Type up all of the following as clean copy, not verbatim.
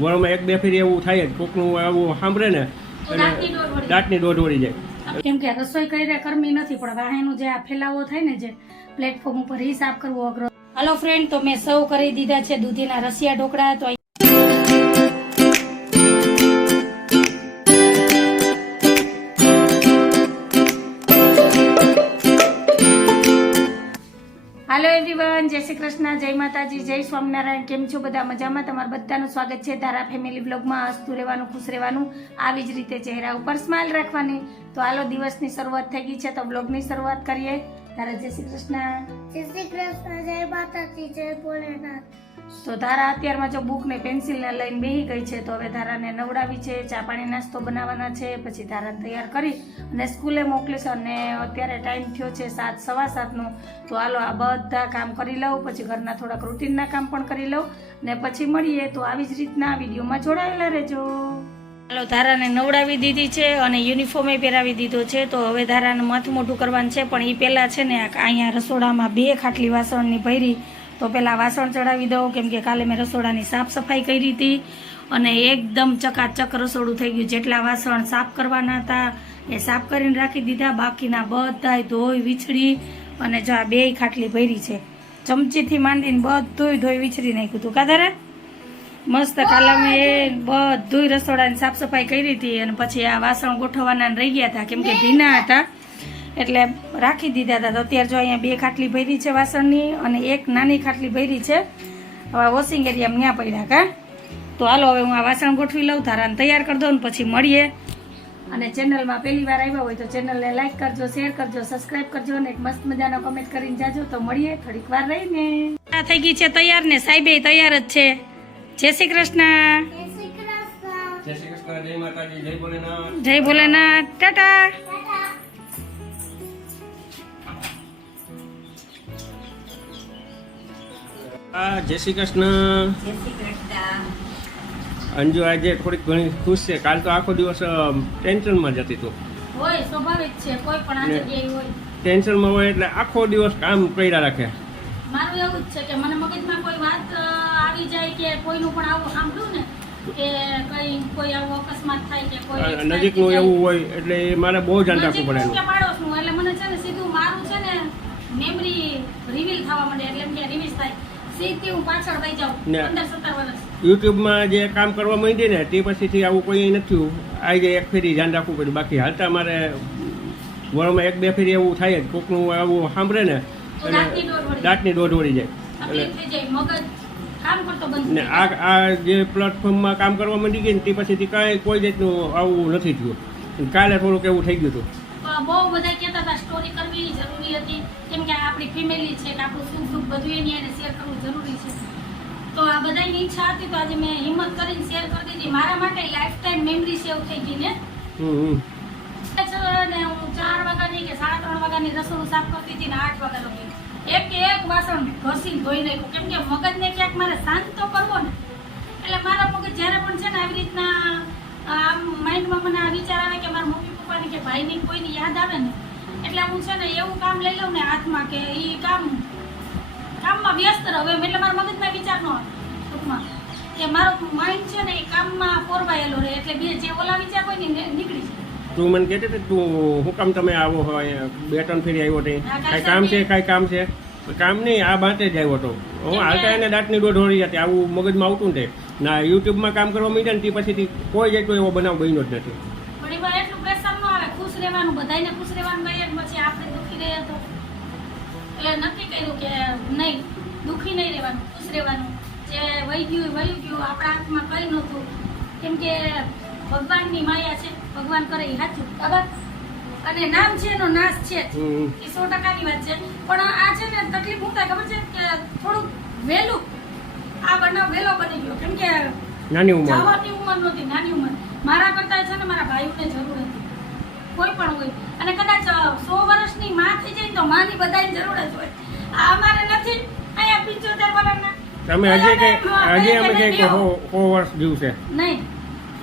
વળમાં એક બે ફેરી એવું થાય જ કોકનું આવું સાંભળે ને દાંતની દોઢ વળી જાય. કેમ કે રસોઈ કરી કરમી નથી પણ વાહેનું જે આ ફેલાવો થાય ને જે પ્લેટફોર્મ ઉપર એ સાફ કરવો અઘરો. હેલો ફ્રેન્ડ, તો મેં સર્વ કરી દીધા છે દૂધીના રસિયા ઢોકળા. તો હાલો એવરીવન, જય શ્રી કૃષ્ણ, જય માતાજી, જય સ્વામિનારાયણ. કેમ છો બધા? મજામાં? તમારું બધાનું સ્વાગત છે ધારા ફેમિલી બ્લોગમાં. હસતું રહેવાનું, ખુશ રહેવાનું, આવી જ રીતે ચહેરા ઉપર સ્માઇલ રાખવાની. તો હાલો, દિવસની શરૂઆત થઈ ગઈ છે તો બ્લોગની શરૂઆત કરીએ. ધારા જય શ્રી કૃષ્ણ. જય શ્રી કૃષ્ણ, જય માતાજી, જય ભોલેનાથ. તો ધારા અત્યારમાં જો બુક ને પેન્સિલ ને લઈને બેસી ગઈ છે. તો હવે ધારાને નવડાવી છે, ચા પાણી નાસ્તો બનાવવાના છે, પછી ધારાને તૈયાર કરી અને સ્કૂલે મોકલીશ. અને અત્યારે ટાઈમ થયો છે 7, સવા 7નો. તો હાલો આ બધા કામ કરી લઉં, પછી ઘરના થોડાક રૂટીનના કામ પણ કરી લઉં ને પછી મળીએ. તો આવી જ રીતના વિડીયોમાં જોડાયેલા રહેજો. હાલો, ધારાને નવડાવી દીધી છે અને યુનિફોર્મે પહેરાવી દીધો છે. તો હવે ધારાને માથું મોઢું કરવાનું છે, પણ એ પહેલાં છે ને અહીંયા રસોડામાં 2 ખાટલી વાસણની ભરી. તો પહેલાં વાસણ ચડાવી દઉં, કેમ કે કાલે મેં રસોડાની સાફ સફાઈ કરી હતી અને એકદમ ચકાચક રસોડું થઈ ગયું. જેટલા વાસણ સાફ કરવાના હતા એ સાફ કરીને રાખી દીધા, બાકીના બધાય ધોઈ વીછળી અને જો આ 2 ખાટલી ભરી છે. ચમચીથી માંડીને બધુંય ધોઈ વીછળી નાખ્યું હતું. કાધારા મસ્ત કાલે મેં બધુંય રસોડાની સાફ સફાઈ કરી હતી અને પછી આ વાસણ ગોઠવવાના રહી ગયા હતા, કેમ કે ભીના હતા એટલે રાખી દીધા હતા. તો અત્યારે જો અહીંયા 2 ખાટલી ભરી છે વાસણની અને 1 નાની ખાટલી ભરી છે. હવે વોશિંગ એરિયામાં ત્યાં પડ્યા કા. તો હાલો હવે હું આ વાસણ ગોઠવી લઉં, ધારાને તૈયાર કરી દઉં ને પછી મળીએ. અને ચેનલમાં પહેલી વાર આવ્યા હોય તો ચેનલને લાઈક કરજો, શેર કરજો, સબસ્ક્રાઈબ કરજો અને એક મસ્ત મજાનો કમેન્ટ કરીને જાજો. તો મળીએ થોડીક વાર રહીને. આ થઈ ગઈ છે તૈયાર ને સાહેબે તૈયાર જ છે. જય શ્રી કૃષ્ણ. જય શ્રી કૃષ્ણ. જય શ્રી કૃષ્ણ, જય માતાજી, જય ભોલેનાથ. જય ભોલેનાથ. ટાટા. જય શ્રી કૃષ્ણ. અંજુ આજે થોડીક ઘણી ખુશ છે. કાલ તો આખો દિવસ ટેન્શનમાં જતી હતું. હોય સ્વાભાવિક છે, કોઈ પણ આ જગ્યાએ હોય ટેન્શનમાં હોય એટલે આખો દિવસ કામ કર્યા રાખે. મારું એવું જ છે કે મને મગજમાં કોઈ વાત આવી જાય કે કોઈનું પણ આવું સાંભળ્યું ને કે કોઈ આવો અકસ્માત થાય કે કોઈ નજીકનું એવું હોય એટલે મારે બહુ ધ્યાન રાખવું પડે એનું. કે પાડોશનું એટલે મને છે ને સીધું મારું છે ને મેમરી રિવીલ થવા માંડે, એટલે એમ કે રિવીલ થાય સીધી હું પાછળ વહી જાઉં 15-17 વર્ષ. યુટ્યુબમાં જે કામ કરવા માંડી ને તે પછીથી આવું કોઈ નથી આવી જાય. એક ફેરી ધ્યાન રાખવું પડ્યું, બાકી હાલતા મારે વળમાં 1-2 ફેરી એવું થાય જ કોકનું આવું સાંભળે ને દાંતની દોઢ વળી જાય. ને આ જે પ્લેટફોર્મમાં કામ કરવા માંડી ગઈ ને તે પછીથી કાંઈ કોઈ જાતનું આવું નથી થયું. કાલે થોડુંક એવું થઈ ગયું હતું. બહુ બધા કહેતા હતા સ્ટોરી કરવી જરૂરી હતી, કેમ કે આપણી ફેમિલી છે કે આપણું સુખ દુઃખ બધું એની એને શેર કરવું જરૂરી છે. તો આ બધાની ઈચ્છા હતી તો આજે મેં હિંમત કરીને શેર કરી દીધી. મારા માટે લાઈફ ટાઈમ મેમરી સેવ થઈ ગઈ ને. હું 4 વાગ્યાની કે 3:30 વાગ્યાની રસોડું સાફ કરતી હતી ને 8 વાગ્યા લગી એક વાસણ ઘસીને ધોઈ નાખ્યું, કેમ કે મગજને ક્યાંક મારે શાંત તો કરવો ને. એટલે મારા મગજ જ્યારે પણ છે ને આવી રીતના માઇન્ડમાં મને આ વિચાર આવે કે મારા મમ્મી પપ્પાની કે ભાઈની કોઈની યાદ આવે ને એટલે હું છે ને એવું કામ લઈ લઉં ને હાથમાં કે એ કામમાં વ્યસ્ત રહું એમ. એટલે મારા મગજમાં વિચાર ન આવે ટૂંકમાં કે મારો માઇન્ડ છે ને એ કામમાં પોરવાયેલો રહે, એટલે બે જે ઓલા વિચાર હોય ને નીકળી જાય. તું મને કહેતી હતી તું હું કામ તમે આવો હોય 2-3 ફેરી આવ્યો તે કાંઈ કામ છે કાંઈ કામ છે? કામ નહીં, આ બાતે જ આવ્યો હતો હું. હાલતા એને દાંતની દોઢ વળી જતી, આવું મગજમાં આવતું ને ના. યુટ્યુબમાં કામ કરવા માંડ્યા ને તે પછીથી કોઈ જેટલો એવો બનાવ બન્યો જ નથી. ઘણી વાર એટલું પ્રેશર ન આવે, ખુશ રહેવાનું, બધાને ખુશ રહેવાનું કહીએ પછી આપણે દુઃખી રહીએ તો એટલે નક્કી કર્યું કે નહીં, દુઃખી નહીં રહેવાનું, ખુશ રહેવાનું. જે વહી ગયું, આપણા હાથમાં કંઈ નહોતું, કેમ કે ભગવાનની માયા છે, ભગવાન કરે એ સાચું બરાબર. અને નામ છે એનો નાશ છે એ 100%ની વાત છે. પણ આ છે ને તકલીફ હું થાય ખબર છે કે થોડુંક વહેલું આ બનાવ વહેલો બની ગયો, કેમ કે નાની ઉંમર જવાની ઉંમર નહોતી, નાની ઉંમર. મારા કરતા છે ને મારા ભાઈઓને જરૂર હતી, કોઈ પણ હોય. અને કદાચ 100 વર્ષની માં થઈ જાય તો માની બધાની જરૂર જ હોય. આ અમારે નથી, અહીંયા 75 વર્ષના તમે હજી અમે કઈ 100 વર્ષ જીવશે નહીં.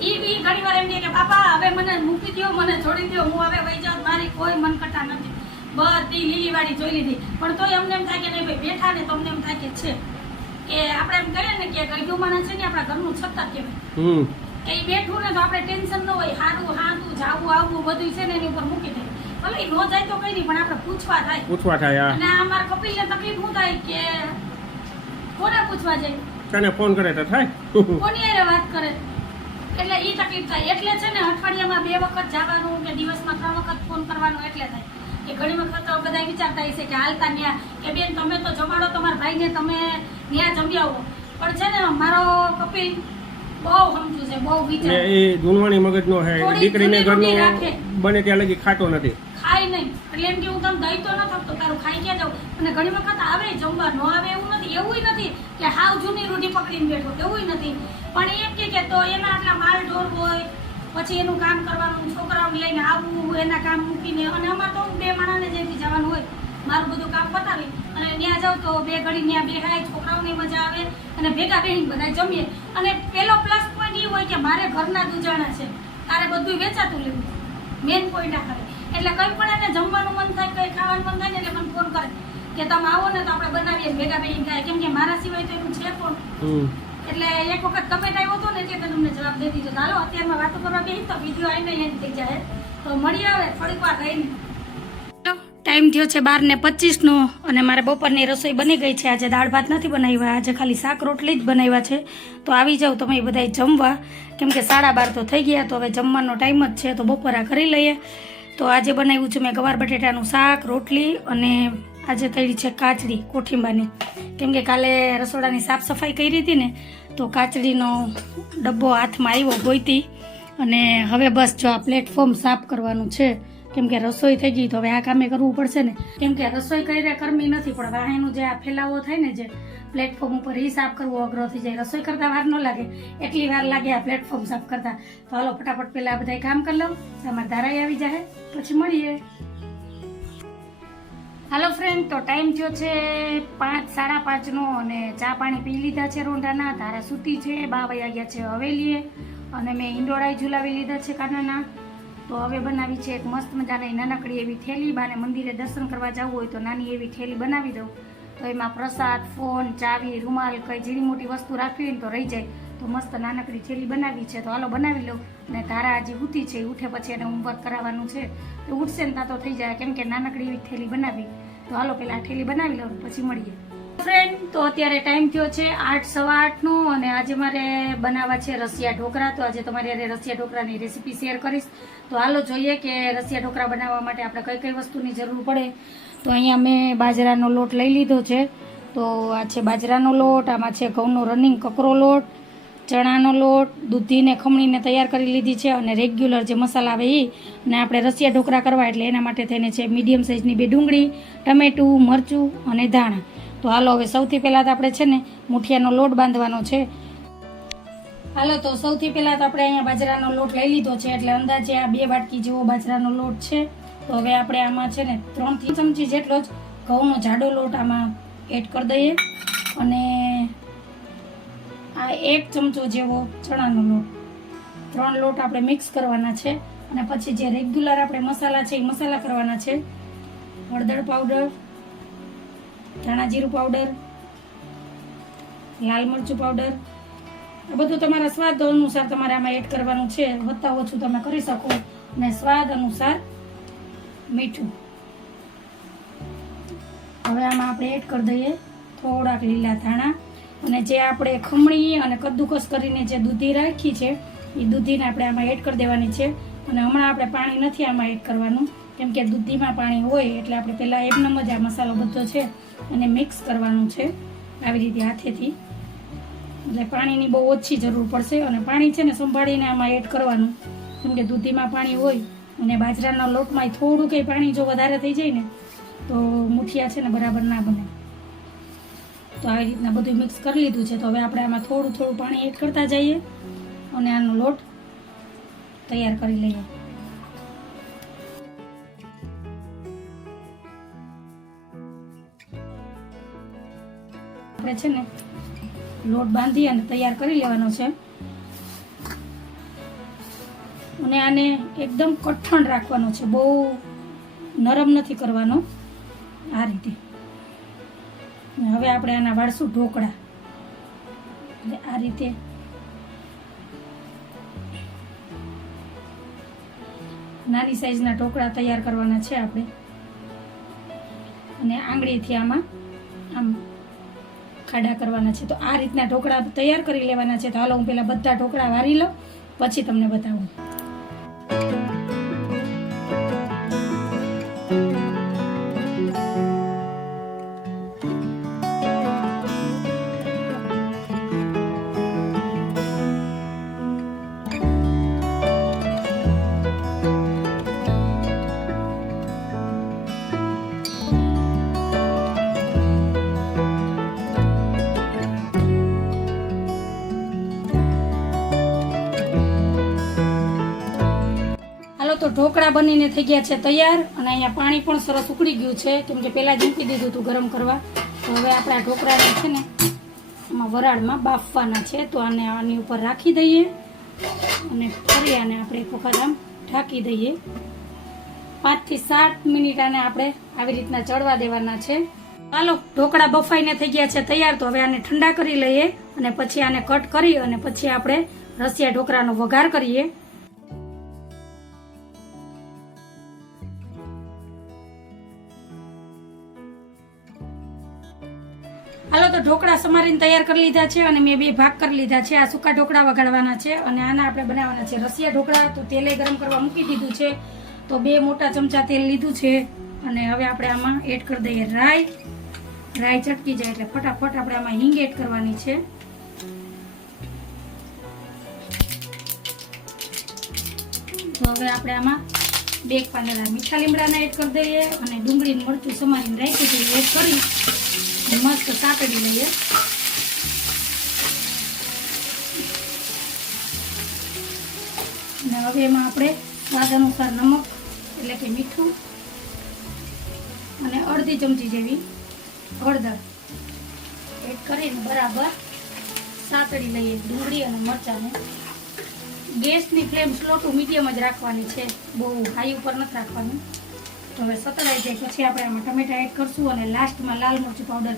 ઈ ઘણી વાર એમ કે બાપા હવે મને મૂકી દો, મને છોડી દો, હું હવે વહી જાઉં, મારી કોઈ મનકટા નથી. બધી લીલીવાળી જોઈ લીધી પણ તોય અમને એમ થાય કે નહીં ભાઈ બેઠા ને તો અમને એમ થાય કે છે કે આપણે એમ કહીએ ને કે ગઈઢું માણસ છે ને આપણા ઘરનું છત્તર કહેવાય હમ કે ઈ બેઠું ને તો આપણે ટેન્શન ન હોય હારું હાતું જાવું આવવું બધું છે ને એની ઉપર મૂકી દે ભલે ઈ ન જાય તો કઈ નહીં પણ આપણે પૂછવા થાય હા અને અમારા કપિલને તકલીફ શું થાય કે કોને પૂછવા જાય તને ફોન કરે તો થાય કોની હારે વાત કરે એટલે ઈ તકલીફ થાય એટલે છે ને અઠવાડિયામાં 2 વખત જવાનું કે દિવસમાં 3 વખત ફોન કરવાનો એટલે થાય કે ઘણી વખત તો બધા વિચારતા હશે કે હાલતા ન્યા કે બેન તમે તો જમાડો તમારા ભાઈને તમે ન્યા જમી આવો પણ છે ને મારો કપિલ બહુ સમજુ છે બહુ ને વિચાર એ ધૂનવાણી મગજનો હે થોડી દીકરીને જૂની રોટી ઘરનો રાખે. બને ત્યાં લગી ખાતો નથી ખાય નહીં એટલે એમ કે હું તમે દઈ તો ન થકતો તારું ખાઈ ક્યાં જાઉં અને ઘણી વખત આવે જમવા ન આવે એવું નથી કે હાવ જૂની રૂઢી પકડીને બેઠો એવું નથી પણ એમ કે તો એના આટલા માલ ઢોર હોય પછી એનું કામ કરવાનું છોકરાઓને લઈને આવવું એના કામ મૂકીને અને અમારે તો 2 માણસને જેથી જવાનું હોય મારું બધું કામ પતાવી અને ત્યાં જાઉં તો 2 ઘડી ત્યાં બેહાય છોકરાઓને મજા આવે અને ભેગા બેહીને બધા જમીએ અને પેલો પ્લસ પોઈન્ટ એ હોય કે મારે ઘરના દુજાણા છે તારે બધું વેચાતું લેવું મેઇન પોઈન્ટ આ કરે એટલે કંઈ પણ એને જમવાનું મન થાય કંઈ ખાવાનું મન થાય ને એટલે મને ફોન કરે કે તમે આવો ને તો આપણે બનાવીએ ભેગા બેહીને ખાય કેમ કે મારા સિવાય તો એનું છે કોણ એટલે એક વખત કમેન્ટ આવ્યો હતો ને એટલે તમને જવાબ દઈ દીધો ચાલો અત્યારમાં વાતો કરવા બેસી તો વિડીયો આવીને એન્ડ થઈ જાય તો મળી આવે થોડીક વાર રહીને ટાઈમ થયો છે 12:25 નો અને મારે બપોરની રસોઈ બની ગઈ છે આજે દાળ ભાત નથી બનાવ્યા આજે ખાલી શાક રોટલી જ બનાવ્યા છે તો આવી જાવ તમે બધાય જમવા કેમ કે 12:30 તો થઈ ગયા તો હવે જમવાનો ટાઈમ જ છે તો બપોરા કરી લઈએ તો આજે બનાવ્યું છે મેં ગવાર બટેટાનું શાક રોટલી અને આજે તળી છે કાચડી કોઠીંબાની કેમ કે કાલે રસોડાની સાફ સફાઈ કરી હતી ને તો કાચડીનો ડબ્બો હાથમાં આવ્યો ગોઈતી અને હવે બસ જો આ પ્લેટફોર્મ સાફ કરવાનું છે કેમ કે રસોઈ થઈ ગઈ તો હવે આ કામે કરવું પડશે ને કેમ કે રસોઈ કરીને કરમી નથી પણ વાહેનું જે આ ફેલાવો થાય ને જે પ્લેટફોર્મ ઉપર એ સાફ કરવો અઘરો થઈ જાય રસોઈ કરતા વાર ન લાગે એટલી વાર લાગે આ પ્લેટફોર્મ સાફ કરતા તો હાલો ફટાફટ પહેલા આ બધા કામ કરી લઉં તમારે ધારાઈ આવી જાય પછી મળીએ હાલો ફ્રેન્ડ તો ટાઈમ થયો છે 5 5:30 નો અને ચા પાણી પી લીધા છે રોંઢાના ધારા સૂતી છે 2 વાગ્યા ગયા છે હવેલીએ અને મેં ઈંડોળાઈ ઝુલાવી લીધા છે કાનાના તો હવે બનાવી છે એક મસ્ત મજાની નાનકડી એવી થેલી બાને મંદિરે દર્શન કરવા જવું હોય તો નાની એવી થેલી બનાવી દઉં તો એમાં પ્રસાદ ફોન ચાવી રૂમાલ કઈ ઝીણી મોટી વસ્તુ રાખવી હોય ને તો રહી જાય તો મસ્ત નાનકડી થેલી બનાવી છે તો હાલો બનાવી લઉં અને ધારા હજી ઉઠી છે ઉઠે પછી એને હોમવર્ક કરાવવાનું છે તો ઉઠશે ને ત્યાં તો થઈ જાય કેમ કે નાનકડી એવી થેલી બનાવી તો હાલો પેલા થેલી બનાવી લઉં પછી મળીએ ફ્રેન્ડ તો અત્યારે ટાઈમ થયો છે 8:15 નો અને આજે મારે બનાવવા છે રસિયા ઢોકળા તો આજે તમારી હારે રસિયા ઢોકળાની રેસીપી શેર કરીશ તો હાલો જોઈએ કે રસિયા ઢોકળા બનાવવા માટે આપણે કઈ કઈ વસ્તુની જરૂર પડે તો અહીંયા મેં બાજરાનો લોટ લઈ લીધો છે તો આ છે બાજરાનો લોટ આમાં છે ઘઉંનો રનિંગ કકરો લોટ ચણાનો લોટ દૂધીને ખમણીને તૈયાર કરી લીધી છે અને રેગ્યુલર જે મસાલા આવે એ અને આપણે રસિયા ઢોકળા કરવા એટલે એના માટે થઈને છે મીડિયમ સાઇઝની 2 ડુંગળી ટમેટું મરચું અને ધાણા તો હાલો હવે સૌથી પહેલાં તો આપણે છે ને મુઠિયાનો લોટ બાંધવાનો છે હાલો તો સૌથી પહેલાં તો આપણે અહીંયા બાજરાનો લોટ લઈ લીધો છે એટલે અંદાજે આ 2 વાટકી જેવો બાજરાનો લોટ છે તો હવે આપણે આમાં છે ને 3 થી ચમચી જેટલો જ ઘઉંનો જાડો લોટ આમાં એડ કરી દઈએ અને આ 1 ચમચો જેવો ચણાનો લોટ 3 લોટ આપણે મિક્સ કરવાના છે અને પછી જે રેગ્યુલર આપણે મસાલા છે એ મસાલા કરવાના છે હળદર પાવડર ધાણા જીરું પાવડર લાલ મરચું પાવડર આ બધું તમારા સ્વાદ અનુસાર તમારે આમાં એડ કરવાનું છે વધતા ઓછું તમે કરી શકો અને સ્વાદ અનુસાર મીઠું હવે આમાં આપણે એડ કરી દઈએ થોડાક લીલા ધાણા અને જે આપણે ખમણી અને કદ્દુકસ કરીને જે દૂધી રાખી છે એ દૂધીને આપણે આમાં એડ કરી દેવાની છે અને હમણાં આપણે પાણી નથી આમાં એડ કરવાનું કેમ કે દૂધીમાં પાણી હોય એટલે આપણે પહેલાં એમનેમ જ આ મસાલો બધો છે અને મિક્સ કરવાનું છે આવી રીતે હાથેથી એટલે પાણીની બહુ ઓછી જરૂર પડશે અને પાણી છે ને સંભાળીને આમાં એડ કરવાનું કેમ કે દૂધીમાં પાણી હોય અને બાજરાના લોટમાં થોડું કંઈ પાણી જો વધારે થઈ જાય ને તો મુઠિયા છે ને બરાબર ના બને તો આવી રીતના બધું મિક્સ કરી લીધું છે તો હવે આપણે આમાં થોડું થોડું પાણી એડ કરતા જઈએ અને આનો લોટ તૈયાર કરી લઈએ આપણે છે ને લોટ બાંધી અને તૈયાર કરી લેવાનો છે અને આને એકદમ કઠણ રાખવાનો છે બહુ નરમ નથી કરવાનો આ રીતે હવે આપણે આના વાળશું ઢોકળા એટલે આ રીતે નાની સાઈઝના ઢોકળા તૈયાર કરવાના છે આપણે, અને આંગળીથી આમાં આમ ખાડા કરવાના છે. તો આ રીતના ઢોકળા તૈયાર કરી લેવાના છે. તો હાલો હું પહેલાં બધા ઢોકળા વારી લઉં, પછી તમને બતાવું. તો ઢોકળા બનીને થઈ ગયા છે તૈયાર, અને અહીંયા પાણી પણ સરસ ઉકળી ગયું છે, કેમ કે પહેલાં જ મૂકી દીધું હતું ગરમ કરવા. તો હવે આપણે આ ઢોકળાને છે ને આમાં વરાળમાં બાફવાના છે. તો આને આની ઉપર રાખી દઈએ અને ફરી આને આપણે એક વખત આમ ઢાંકી દઈએ. 5 થી 7 મિનિટ આને આપણે આવી રીતના ચડવા દેવાના છે. ચાલો ઢોકળા બફાઈને થઈ ગયા છે તૈયાર. તો હવે આને ઠંડા કરી લઈએ અને પછી આને કટ કરી અને પછી આપણે રસિયા ઢોકળાનો વઘાર કરીએ. હાલો તો ઢોકળા સમારીને તૈયાર કરી લીધા છે, અને મેં 2 ભાગ કરી લીધા છે. આ સૂકા ઢોકળા વઘારવાના છે અને આના આપણે બનાવવાના છે રસિયા ઢોકળા. તો તેલે ગરમ કરવા મૂકી દીધું છે. તો 2 મોટા ચમચા તેલ લીધું છે, અને હવે આપણે આમાં એડ કરી દઈએ રાઈ. રાઈ ચટકી જાય એટલે ફટાફટ આપણે આમાં હિંગ એડ કરવાની છે. તો હવે આપણે આમાં 2 પાંદડા મીઠા લીમડાના એડ કરી દઈએ, અને ડુંગળી મરચું સમારીને રાખી દઈએ એડ કરી મસ્ત સાતડી લઈએ. અને હવે એમાં આપણે સ્વાદ અનુસાર નમક એટલે કે મીઠું અને અડધી ચમચી જેવી હળદર એડ કરીને બરાબર સાતડી લઈએ ડુંગળી અને મરચાંને. ગેસની ફ્લેમ સ્લો ટુ મીડિયમ જ રાખવાની છે, બહુ હાઈ ઉપર નથી રાખવાની. તો હવે સતળાઈ જાય પછી આપણે આમાં ટમેટા એડ કરશું અને લાસ્ટમાં લાલ મરચું પાવડર.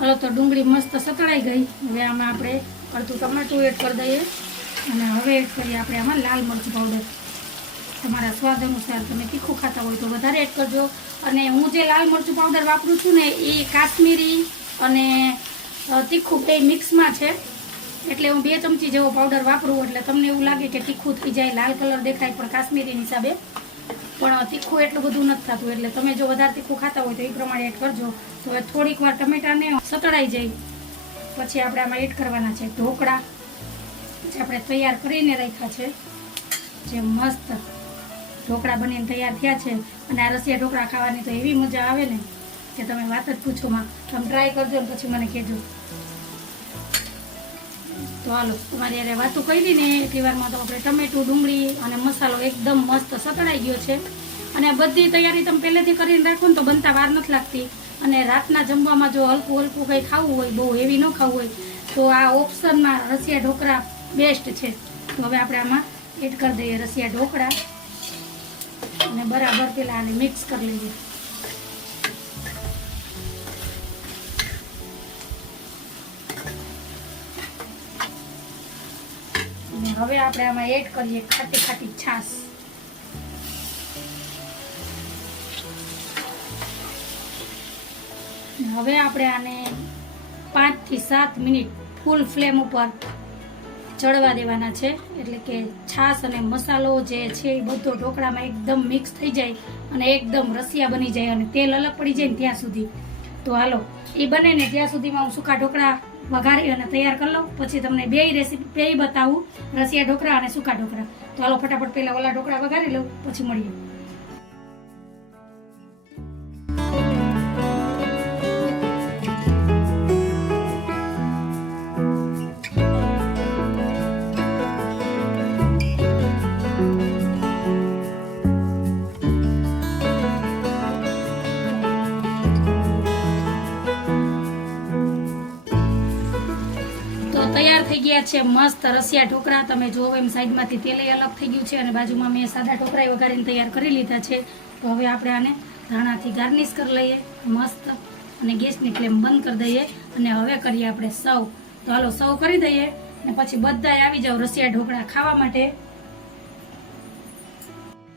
હાલો તો ડુંગળી મસ્ત સતળાઈ ગઈ. હવે આમાં આપણે અડધું ટમેટું એડ કરી દઈએ, અને હવે એડ કરીએ આપણે આમાં લાલ મરચું પાવડર. તમારા સ્વાદ અનુસાર તમે તીખું ખાતા હોય તો વધારે એડ કરજો. અને હું જે લાલ મરચું પાવડર વાપરું છું ને એ કાશ્મીરી અને તીખું બે મિક્સમાં છે, એટલે હું 2 ચમચી જેવો પાવડર વાપરું. એટલે તમને એવું લાગે કે તીખું થઈ જાય, લાલ કલર દેખાય, પણ કાશ્મીરી હિસાબે પણ તીખું એટલું બધું નથી થતું. એટલે તમે જો વધારે તીખું ખાતા હોય તો એ પ્રમાણે એડ કરજો. તો હવે થોડીક વાર ટમેટાને સતળાઈ જાય પછી આપણે આમાં એડ કરવાના છે ઢોકળા જે આપણે તૈયાર કરીને રાખ્યા છે. જે મસ્ત ઢોકળા બનીને તૈયાર થયા છે. અને આ રસિયા ઢોકળા ખાવાની તો એવી મજા આવે ને કે તમે વાત જ પૂછો માં. તમે ટ્રાય કરજો ને પછી મને કહેજો. તો હાલો તમારી યારે વાતો કરી ને એટલી વારમાં તો આપણે ટમેટું, ડુંગળી અને મસાલો એકદમ મસ્ત સતળાઈ ગયો છે. અને બધી તૈયારી તમે પહેલેથી કરીને રાખો ને તો બનતા વાર નથી લાગતી. અને રાતના જમવામાં જો હલકું કંઈ ખાવું હોય, બહુ હેવી ન ખાવું હોય, તો આ ઓપ્શનમાં રસિયા ઢોકળા બેસ્ટ છે. તો હવે આપણે આમાં એડ કરી દઈએ રસિયા ઢોકળા અને બરાબર પેલા આને મિક્સ કરી લઈએ. અને હવે આપણે આમાં એડ કરીએ ખાટી ખાટી છાશ. હવે આપણે આને 5 થી 7 મિનિટ ફૂલ ફ્લેમ ઉપર ચડવા દેવાના છે. એટલે કે છાશ અને મસાલો જે છે એ બધો ઢોકળામાં એકદમ મિક્સ થઈ જાય અને એકદમ રસિયા બની જાય અને તેલ અલગ પડી જાય ને ત્યાં સુધી. તો હાલો એ બને ને ત્યાં સુધીમાં હું સૂકા ઢોકળા વઘારી અને તૈયાર કરી લઉં. પછી તમને બે રેસીપી બતાવું, રસિયા ઢોકળા અને સૂકા ઢોકળા. તો હાલો ફટાફટ પહેલા ઓલા ઢોકળા વઘારી લઉં પછી મળીએ. તૈયાર થઈ ગયા છે મસ્ત રસિયા ઢોકળા. તમે જુઓ એમ સાઈડમાંથી તેલ અલગ થઈ ગયું છે અને બાજુમાં મેં સાદા ઢોકળા વઘારીને તૈયાર કરી લીધા છે. તો હવે આપણે આને ધાણાથી ગાર્નિશ કરી લઈએ મસ્ત. અને ગેસની ફ્લેમ બંધ કરી દઈએ અને હવે કરીએ આપણે સર્વ. તો હાલો સર્વ કરી દઈએ અને પછી બધાય આવી જાવ રસિયા ઢોકળા ખાવા માટે.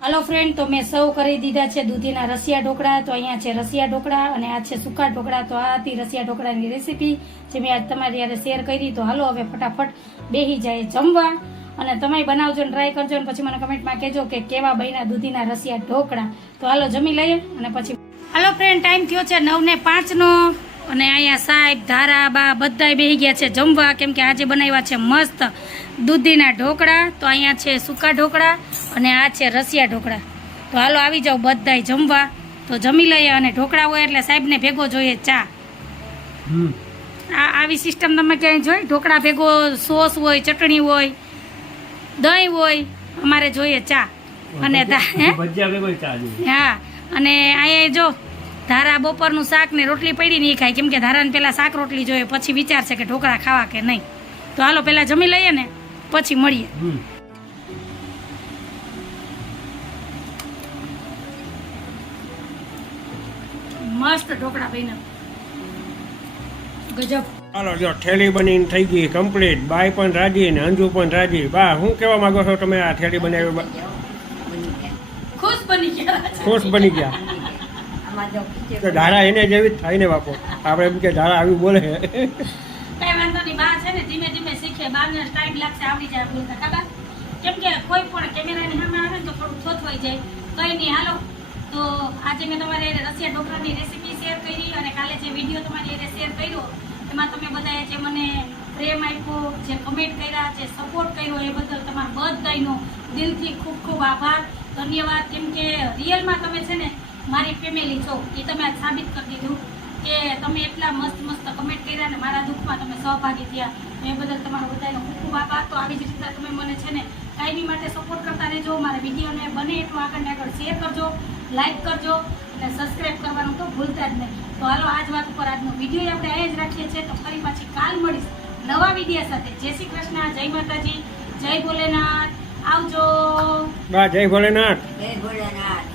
હાલો ફ્રેન્ડ, તો મેં સર્વ કરી દીધા છે દૂધીના રસિયા ઢોકળા. તો અહીંયા છે રસિયા ઢોકળા અને આ છે સૂકા ઢોકળા. તો આ હતી રસિયા ઢોકળાની રેસીપી જે મેં આજ તમારી યારે શેર કરી. તો હાલો હવે ફટાફટ બેહી જાય જમવા અને તમે બનાવજો ને ટ્રાય કરજો અને પછી મને કમેન્ટમાં કહેજો કે કેવા બન્યા દૂધીના રસિયા ઢોકળા. તો હાલો જમી લઈએ અને પછી હાલો ફ્રેન્ડ, ટાઈમ થયો છે 9:05 અને અહીંયા સાહેબ ધારા બા બધાય બેહી ગયા છે જમવા, કેમ કે આજે બનાવ્યા છે મસ્ત દૂધીના ઢોકળા. તો અહીંયા છે સૂકા ઢોકળા અને આ છે રસિયા ઢોકળા. તો હાલો આવી જાવ બધાય જમવા. તો જમી લઈએ અને ઢોકળા હોય એટલે સાહેબને ભેગો જોઈએ ચા. આવી સિસ્ટમ તમે ક્યાંય જોઈ? ઢોકળા ભેગો સોસ હોય, ચટણી હોય, દહીં હોય, અમારે જોઈએ ચા. અને હા, અને અહીંયા જો ધારા બપોરનું શાક ને રોટલી પડી નહીં ખાય, કેમ કે ધારાને પેલા શાક રોટલી જોઈએ પછી વિચાર છે કે ઢોકળા ખાવા કે નહીં. તો હાલો પેલા જમી લઈએ ને પછી મળીએ. મસ્ત ઢોકળા બન્યા, ગજબ. હાલો જો થેલી બનીને થઈ ગઈ કમ્પ્લીટ. બાય પણ રાજી ને અંજુ પણ રાજી. બા શું કહેવા માંગો છો તમે? આ થેલી બનાવી ખુશ બની ગયા. ખુશ બની ગયા. તો ધારા એને જેવી જ થાય ને બાપો. આપણે એમ કે ધારા આવી બોલે. કઈ વાંધો નહીં, બા છે ને ધીમે ધીમે શીખે. બાને ટાઈમ લાગશે આવડી જાય બોલતા કાબા, કેમ કે કોઈ પણ કેમેરાની સામે આવે ને તો થોડું થોથવાઈ જાય. કઈ નહીં, હાલો. તો આજે મેં તમારે રસિયા ઢોકળાની રેસીપી શેર કરી અને કાલે જે વિડીયો તમારી એને શેર કર્યો એમાં તમે બધાએ જે મને પ્રેમ આપ્યો, જે કમેન્ટ કર્યા, જે સપોર્ટ કર્યો એ બદલ તમારા બધાનો દિલથી ખૂબ ખૂબ આભાર, ધન્યવાદ. કેમ કે રિયલમાં તમે છે ને મારી ફેમિલી છો, એ તમે આજ સાબિત કરી દીધું કે તમે એટલા મસ્ત મસ્ત કમેન્ટ કર્યા અને મારા દુઃખમાં તમે સહભાગી થયા. એ બદલ તમારો બધાનો ખૂબ ખૂબ આભાર. તો આવી જ રીતે તમે મને છે ને કાયમી માટે સપોર્ટ કરતા રહેજો. મારા વિડીયોને બને એટલું આગળ ને આગળ શેર કરજો, લાઈક કરજો અને સબસ્ક્રાઈબ કરવાનું તો ભૂલતા જ નહીં. તો હાલો આજ વાત ઉપર આજનો વિડીયો આપણે અહીંયા જ રાખીએ છીએ. તો ફરી પાછી કાલ મળીશ નવા વિડીયો સાથે. જય શ્રી કૃષ્ણ, જય માતાજી, જય ભોલેનાથ. આવજો. બા જય ભોલેનાથ. જય ભોલેનાથ.